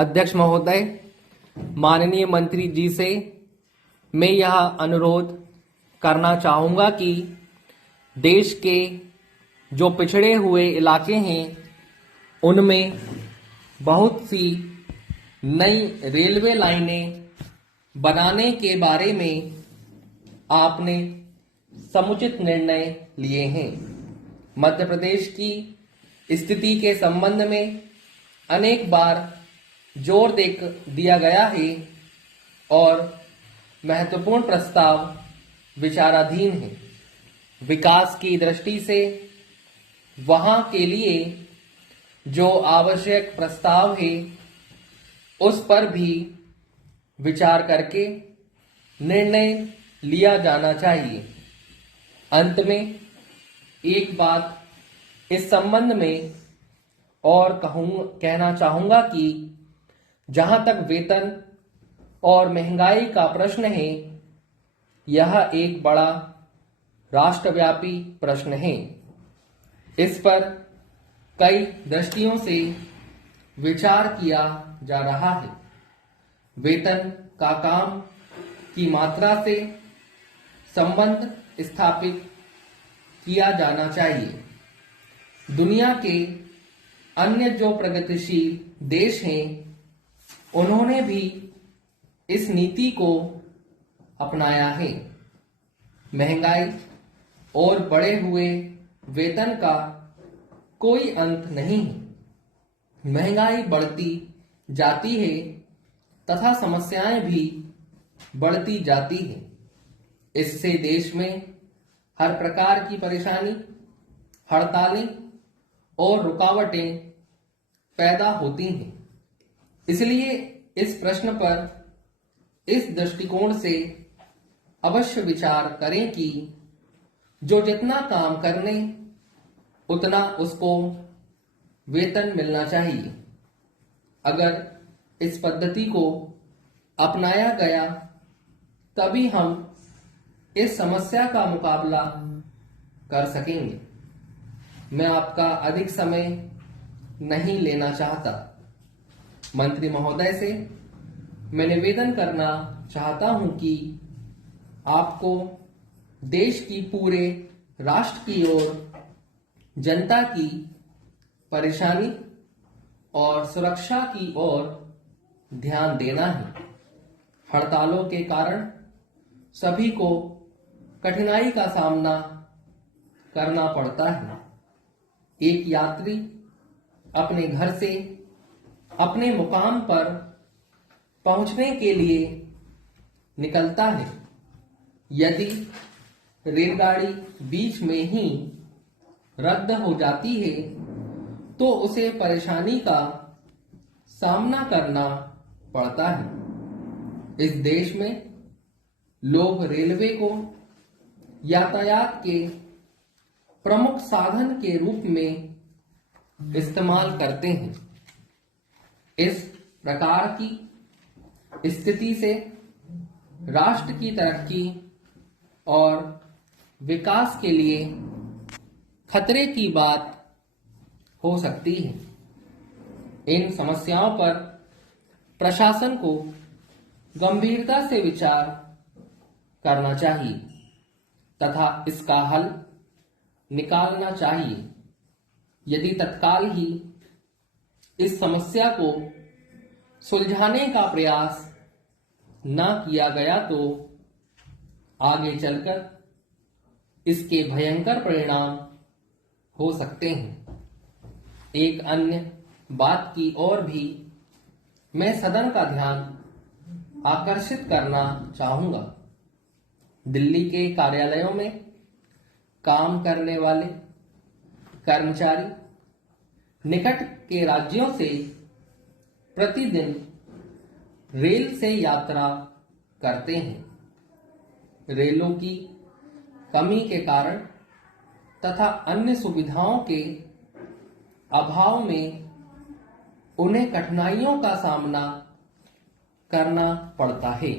अध्यक्ष महोदय, माननीय मंत्री जी से मैं यह अनुरोध करना चाहूँगा कि देश के जो पिछड़े हुए इलाके हैं उनमें बहुत सी नई रेलवे लाइनें बनाने के बारे में आपने समुचित निर्णय लिए हैं। मध्य प्रदेश की स्थिति के संबंध में अनेक बार जोर दिया गया है और महत्वपूर्ण प्रस्ताव विचाराधीन है। विकास की दृष्टि से वहां के लिए जो आवश्यक प्रस्ताव है उस पर भी विचार करके निर्णय लिया जाना चाहिए। अंत में एक बात इस संबंध में और कहना चाहूँगा कि जहाँ तक वेतन और महंगाई का प्रश्न है, यह एक बड़ा राष्ट्रव्यापी प्रश्न है। इस पर कई दृष्टियों से विचार किया जा रहा है। वेतन का काम की मात्रा से संबंध स्थापित किया जाना चाहिए। दुनिया के अन्य जो प्रगतिशील देश हैं उन्होंने भी इस नीति को अपनाया है। महंगाई और बढ़े हुए वेतन का कोई अंत नहीं है। महंगाई बढ़ती जाती है तथा समस्याएं भी बढ़ती जाती है। इससे देश में हर प्रकार की परेशानी, हड़तालें और रुकावटें पैदा होती हैं। इसलिए इस प्रश्न पर इस दृष्टिकोण से अवश्य विचार करें कि जो जितना काम करने उतना उसको वेतन मिलना चाहिए। अगर इस पद्धति को अपनाया गया तभी हम इस समस्या का मुकाबला कर सकेंगे। मैं आपका अधिक समय नहीं लेना चाहता। मंत्री महोदय से मैं निवेदन करना चाहता हूं कि आपको देश की पूरे राष्ट्र की ओर जनता की परेशानी और सुरक्षा की ओर ध्यान देना है। हड़तालों के कारण सभी को कठिनाई का सामना करना पड़ता है। एक यात्री अपने घर से अपने मुकाम पर पहुंचने के लिए निकलता है। यदि रेलगाड़ी बीच में ही रद्द हो जाती है तो उसे परेशानी का सामना करना पड़ता है। इस देश में लोग रेलवे को यातायात के प्रमुख साधन के रूप में इस्तेमाल करते हैं। इस प्रकार की स्थिति से राष्ट्र की तरक्की और विकास के लिए खतरे की बात हो सकती है। इन समस्याओं पर प्रशासन को गंभीरता से विचार करना चाहिए तथा इसका हल निकालना चाहिए। यदि तत्काल ही इस समस्या को सुलझाने का प्रयास न किया गया तो आगे चलकर इसके भयंकर परिणाम हो सकते हैं। एक अन्य बात की ओर भी मैं सदन का ध्यान आकर्षित करना चाहूँगा। दिल्ली के कार्यालयों में काम करने वाले कर्मचारी निकट के राज्यों से प्रतिदिन रेल से यात्रा करते हैं। रेलों की कमी के कारण तथा अन्य सुविधाओं के अभाव में उन्हें कठिनाइयों का सामना करना पड़ता है।